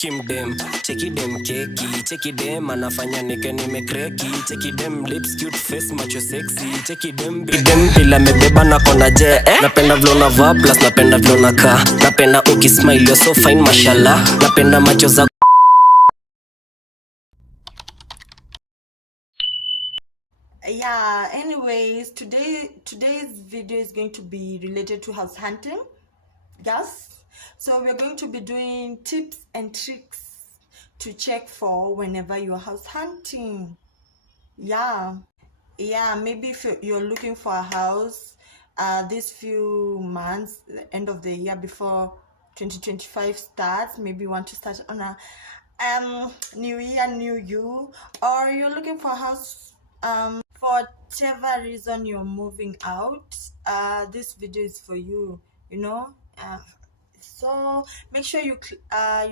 Kimdem, cheki dem keki, cheki dem anafanya nike nimekreki, cheki dem lips cute face macho sexy, cheki dem bila mebeba na kona je, napenda vlo na va plus napenda vlo na ka, napenda ukismile you're so fine mashallah, napenda macho za Yeah, anyways, today's video is going to be related to house hunting. Yes, so we're going to be doing tips and tricks to check for whenever you're house hunting. Yeah, maybe if you're looking for a house these few months, the end of the year before 2025 starts, maybe you want to start on a new year, new you, or you're looking for a house for whatever reason you're moving out. This video is for you, you know. So make sure you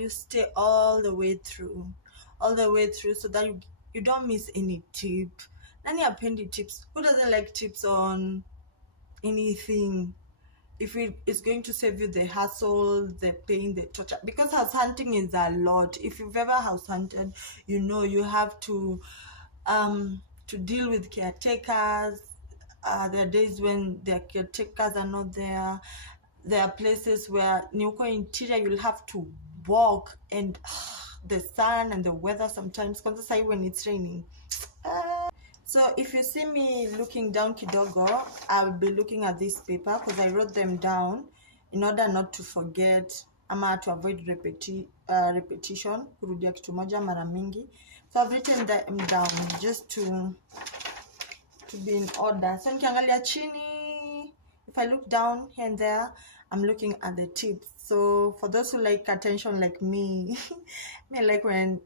stay all the way through, so that you don't miss any tip. Nani hapendi tips? Who doesn't like tips on anything? If it's going to save you the hassle, the pain, the torture, because house hunting is a lot. If you've ever house hunted, you know you have to deal with caretakers. There are days when their caretakers are not there. There are places where Nyuko interior you'll have to walk, and the sun and the weather sometimes, when it's raining. So if you see me looking down kidogo, I'll be looking at this paper because I wrote them down in order not to forget ama to avoid repetition, kurudia kitu moja mara mingi. So I've written them down just to be in order. So nikiangalia chini, if I look down here and there, I'm looking at the tips. So for those who like attention like me, me like when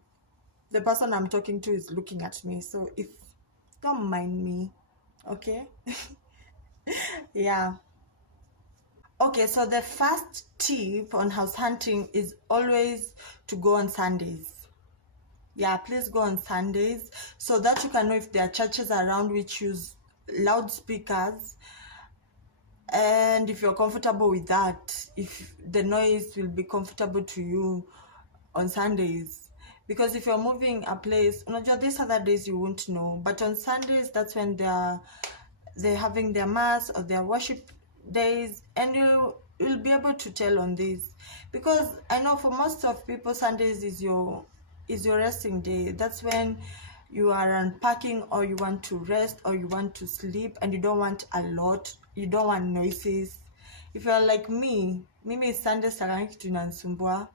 the person I'm talking to is looking at me. So if don't mind me, okay? Yeah. Okay, so the first tip on house hunting is always to go on Sundays. Yeah, please go on Sundays so that you can know if there are churches around which use loudspeakers, and if you're comfortable with that, if the noise will be comfortable to you on Sundays. Because if you're moving a place, these other days you won't know, but on Sundays, that's when they're having their mass or their worship days, and you'll be able to tell on this. Because I know for most of people, Sundays is your resting day. That's when you are unpacking, or you want to rest, or you want to sleep, and you don't want a lot, you don't want noises. If you're like me, mimi Sunday sarang kitu inanisumbua,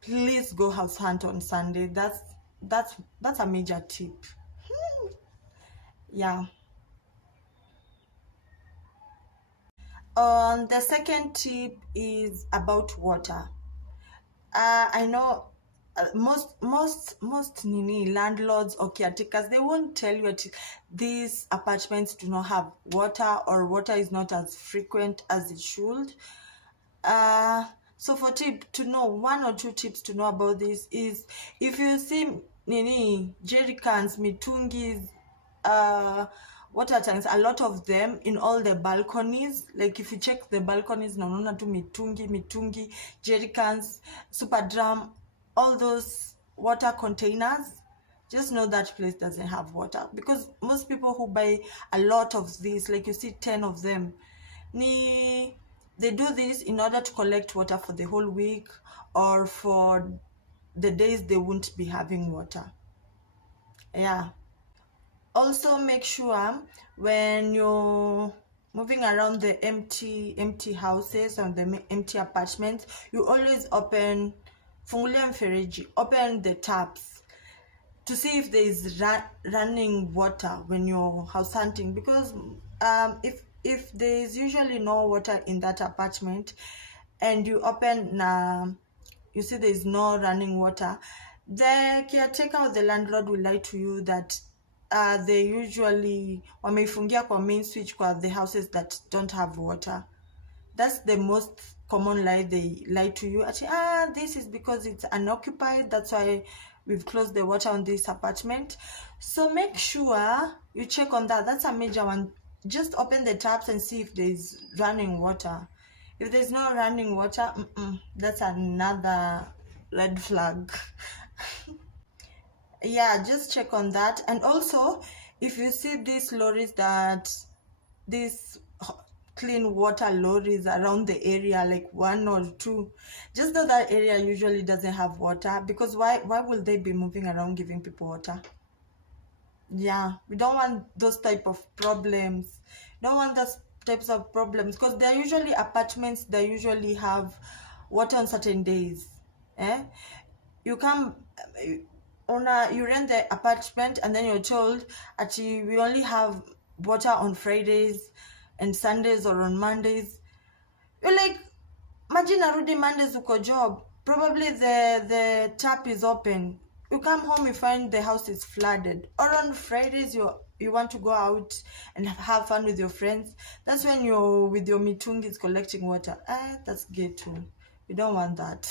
please go house hunt on Sunday. That's a major tip. Yeah. The second tip is about water. I know most landlords or caretakers, they won't tell you that these apartments do not have water, or water is not as frequent as it should. So for tip to know, 1 or 2 tips to know about this is, if you see jerry cans, mitungis, water tanks, a lot of them in all the balconies. Like if you check the balconies, naona tu mitungi, jerry cans, super drum, all those water containers. Just know that place doesn't have water, because most people who buy a lot of these, like you see 10 of them, they do this in order to collect water for the whole week, or for the days they won't be having water. Yeah. Also make sure when you're moving around the empty houses or the empty apartments, you always open the taps to see if there is running water when you're house hunting. Because if there is usually no water in that apartment, and you open you see there is no running water, the caretaker or the landlord will lie to you that they usually wameifungia kwa main switch kwa the houses that don't have water. That's the most common lie they lie to you. Actually, this is because it's unoccupied, that's why we've closed the water on this apartment. So make sure you check on that. That's a major one. Just open the taps and see if there's running water. If there's no running water, that's another red flag. Yeah, just check on that. And also, if you see these lorries that these clean water lorries around the area, like one or two, just know that area usually doesn't have water, because why will they be moving around giving people water? Yeah, we don't want those type of problems. Don't want those types of problems, because they're usually apartments that usually have water on certain days. You come you rent the apartment, and then you're told actually we only have water on Fridays and Sundays, or on Mondays. You're like, imagine narudi Mondays uko job, probably the tap is open. You come home, you find the house is flooded. Or on Fridays you want to go out and have fun with your friends. That's when you're with your mitungis collecting water. That's gay too. You don't want that.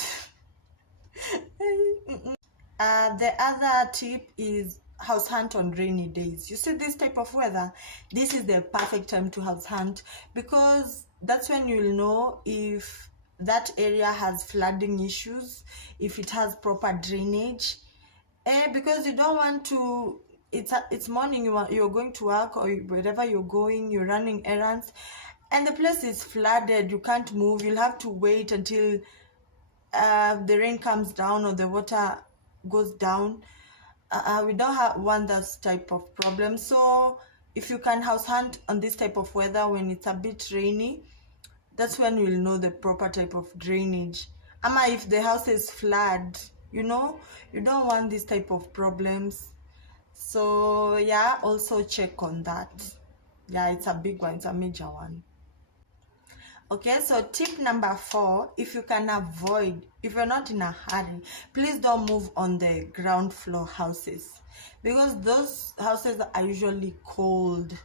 The other tip is house hunt on rainy days. You see this type of weather, this is the perfect time to house hunt, because that's when you'll know if that area has flooding issues, if it has proper drainage. Because you don't want to, it's morning, you're going to work, or wherever you're going, you're running errands, and the place is flooded, you can't move, you'll have to wait until the rain comes down or the water goes down. We don't want that type of problem. So if you can house hunt on this type of weather, when it's a bit rainy, that's when you'll know the proper type of drainage. Ama if the house is flood, you don't want this type of problems. So yeah, also check on that. Yeah, it's a big one, it's a major one. Okay, so tip number 4, if you can avoid, if you're not in a hurry, please don't move on the ground floor houses, because those houses are usually cold,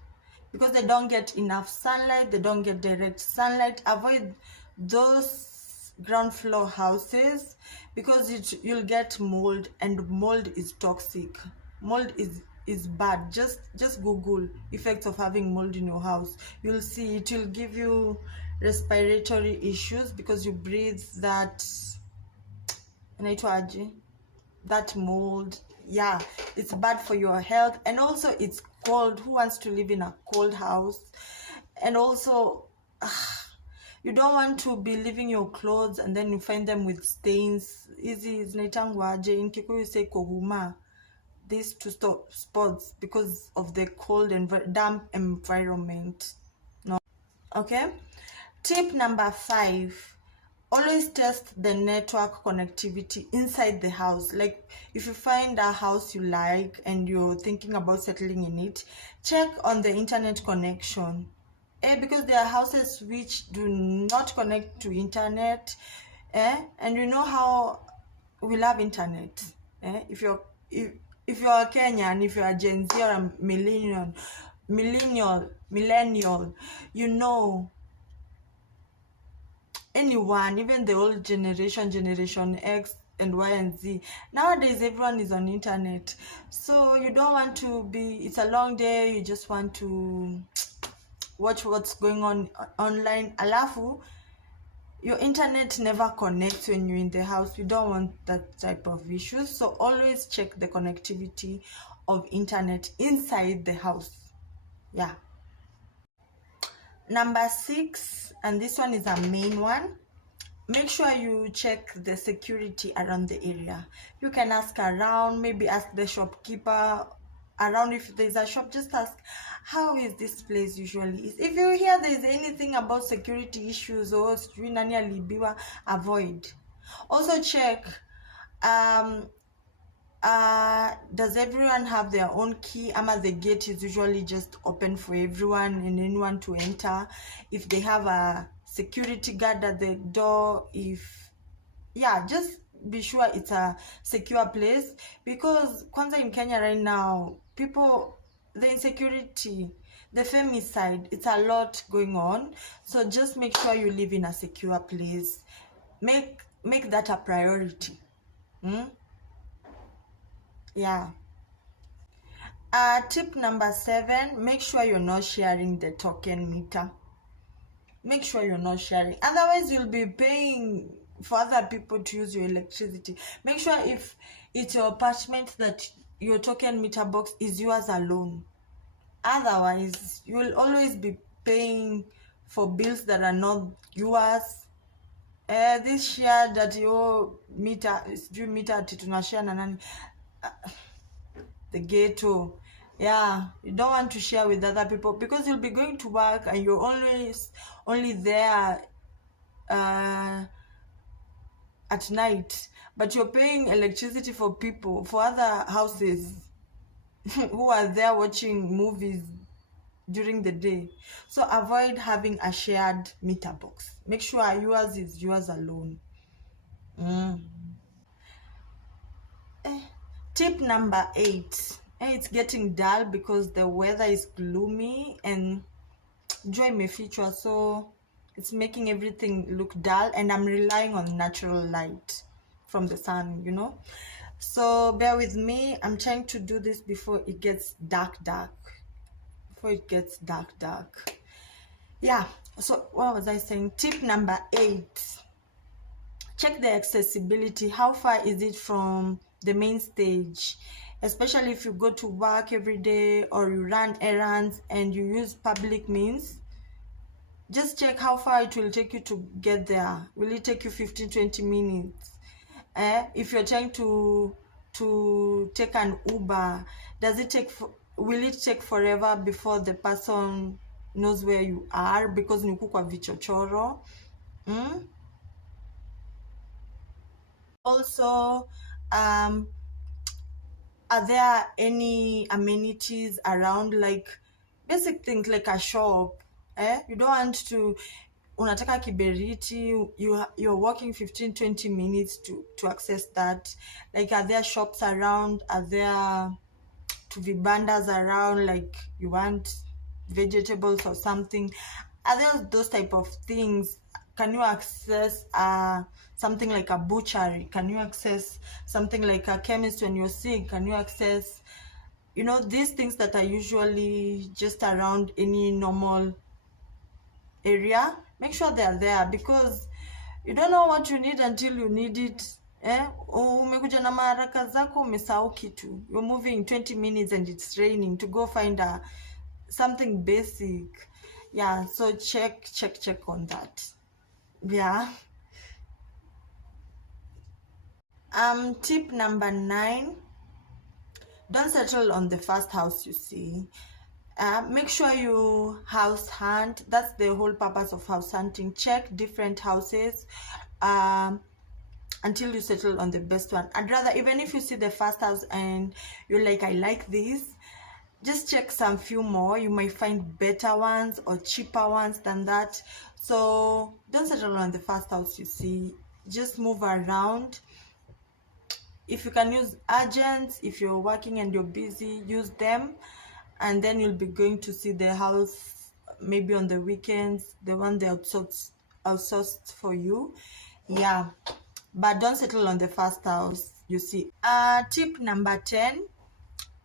because they don't get enough sunlight, they don't get direct sunlight. Avoid those ground floor houses, because you'll get mold, and mold is toxic. Mold is bad. Just Google effects of having mold in your house. You'll see it will give you respiratory issues, because you breathe that that mold. Yeah, it's bad for your health, and also it's cold. Who wants to live in a cold house? And also you don't want to be leaving your clothes and then you find them with stains. Easy zinaitangwaje in Kikuyu say kohuma, these two spots, because of the cold and damp environment. No. Okay, tip number 5, always test the network connectivity inside the house. Like if you find a house you like and you're thinking about settling in it, check on the internet connection. Because there are houses which do not connect to internet, and you know how we love internet. If you're a Kenyan, if you're a Gen Z or a millennial, you know, anyone, even the old generation X and Y and Z, nowadays everyone is on internet. So you don't want to be, it's a long day, you just want to watch what's going on online, alafu your internet never connects when you're in the house. You don't want that type of issues. So always check the connectivity of internet inside the house. Yeah. Number 6, and this one is a main one, make sure you check the security around the area. You can ask around, maybe ask the shopkeeper around. If there's a shop, just ask, how is this place usually is. If you hear there's anything about security issues or avoid. Also check, does everyone have their own key? Ama the gate is usually just open for everyone and anyone to enter. If they have a security guard at the door, just be sure it's a secure place, because kwanza in Kenya right now, people, the insecurity, the femicide, it's a lot going on. So just make sure you live in a secure place. Make that a priority. Yeah. Tip number 7, make sure you're not sharing the token meter. Make sure you're not sharing, otherwise you'll be paying for other people to use your electricity. Make sure if it's your apartment that your token meter box is yours alone. Otherwise, you will always be paying for bills that are not yours. This share that your meter is due meter ati tunashare na nani, the ghetto. Yeah, you don't want to share with other people because you'll be going to work and you're only there at night, but you're paying electricity for people, for other houses who are there watching movies during the day. So avoid having a shared meter box. Make sure yours is yours alone. Tip number 8. It's getting dull because the weather is gloomy and joy may feature, so it's making everything look dull, and I'm relying on natural light from the sun, so bear with me. I'm trying to do this before it gets dark. Yeah, so what was I saying? Tip number 8: check the accessibility. How far is it from the main stage? Especially if you go to work every day or you run errands and you use public means, just check how far it will take you to get there. Will it take you 15-20 minutes? If you're trying to take an Uber, will it take forever before the person knows where you are because ni kwa vichochoro? Also, are there any amenities around, like basic things like a shop? You don't want to unataka kiberiti, you're walking 15-20 minutes to access that. Like, are there shops around? Are there vibandas around, like you want vegetables or something? Are there those type of things? Can you access something like a butchery? Can you access something like a chemist when you're sick? Can you access these things that are usually just around any normal area? Make sure they are there, because you don't know what you need until you need it. Umekuja na maharaka zako, umesahau kitu. You're moving 20 minutes and it's raining to go find something basic. Yeah, so check on that. Yeah. Tip number 9: don't settle on the first house you see. Make sure you house hunt. That's the whole purpose of house hunting. Check different houses until you settle on the best one. I'd rather, even if you see the first house and you're like, I like this, just check some few more. You might find better ones or cheaper ones than that. So don't settle on the first house you see. Just move around. If you can use agents, if you're working and you're busy, use them, and then you'll be going to see the house maybe on the weekends, the one they outsourced for you. Yeah, but don't settle on the first house you see. Tip number 10: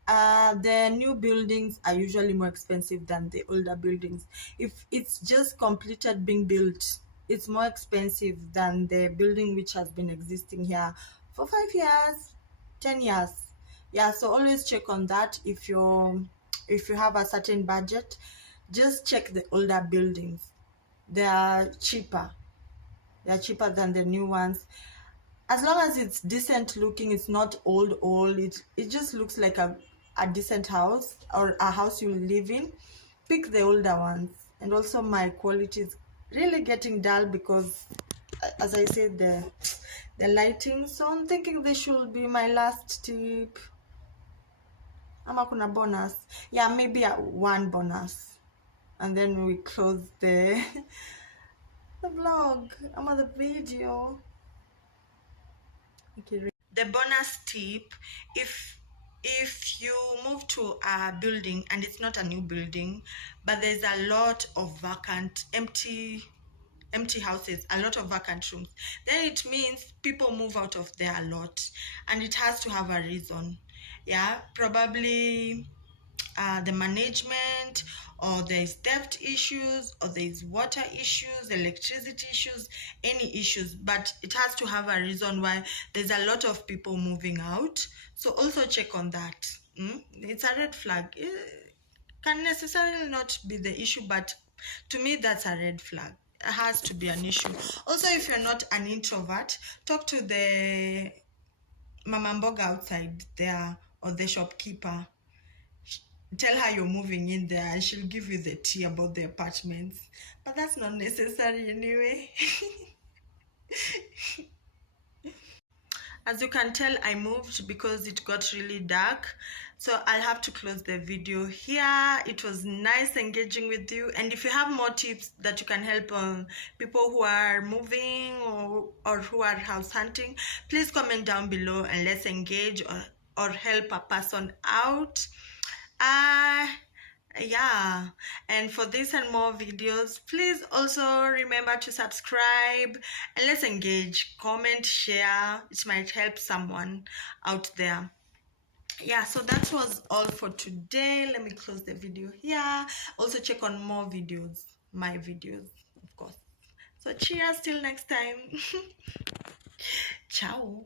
the new buildings are usually more expensive than the older buildings. If it's just completed being built, it's more expensive than the building which has been existing here for 5 years, 10 years. Yeah, so always check on that. If you have a certain budget, just check the older buildings. They are cheaper than the new ones, as long as it's decent looking. It's not old. It just looks like a decent house or a house you live in. Pick the older ones. And also, my quality is really getting dull because, as I said, the lighting. So I'm thinking this should be my last tip. Ama kuna bonus? Yeah, maybe one bonus, and then we close the vlog. Ama the video. Okay. The bonus tip: if you move to a building and it's not a new building, but there's a lot of vacant, empty houses, a lot of vacant rooms, then it means people move out of there a lot, and it has to have a reason. Yeah, probably the management, or there's debt issues, or there's water issues, electricity issues, any issues, but it has to have a reason why there's a lot of people moving out. So also check on that. It's a red flag. It can necessarily not be the issue, but to me that's a red flag. It has to be an issue. Also, if you're not an introvert, talk to the mama mboga outside there, or the shopkeeper. Tell her you're moving in there and she'll give you the tea about the apartments, but that's not necessary anyway. As you can tell, I moved because it got really dark, so I'll have to close the video here. It was nice engaging with you, and if you have more tips that you can help people who are moving or who are house hunting, please comment down below and let's engage or help a person out. Yeah, and for this and more videos, please also remember to subscribe, and let's engage, comment, share. It might help someone out there. Yeah, so that was all for today. Let me close the video here. Also check on more videos, my videos, of course. So cheers till next time. Ciao.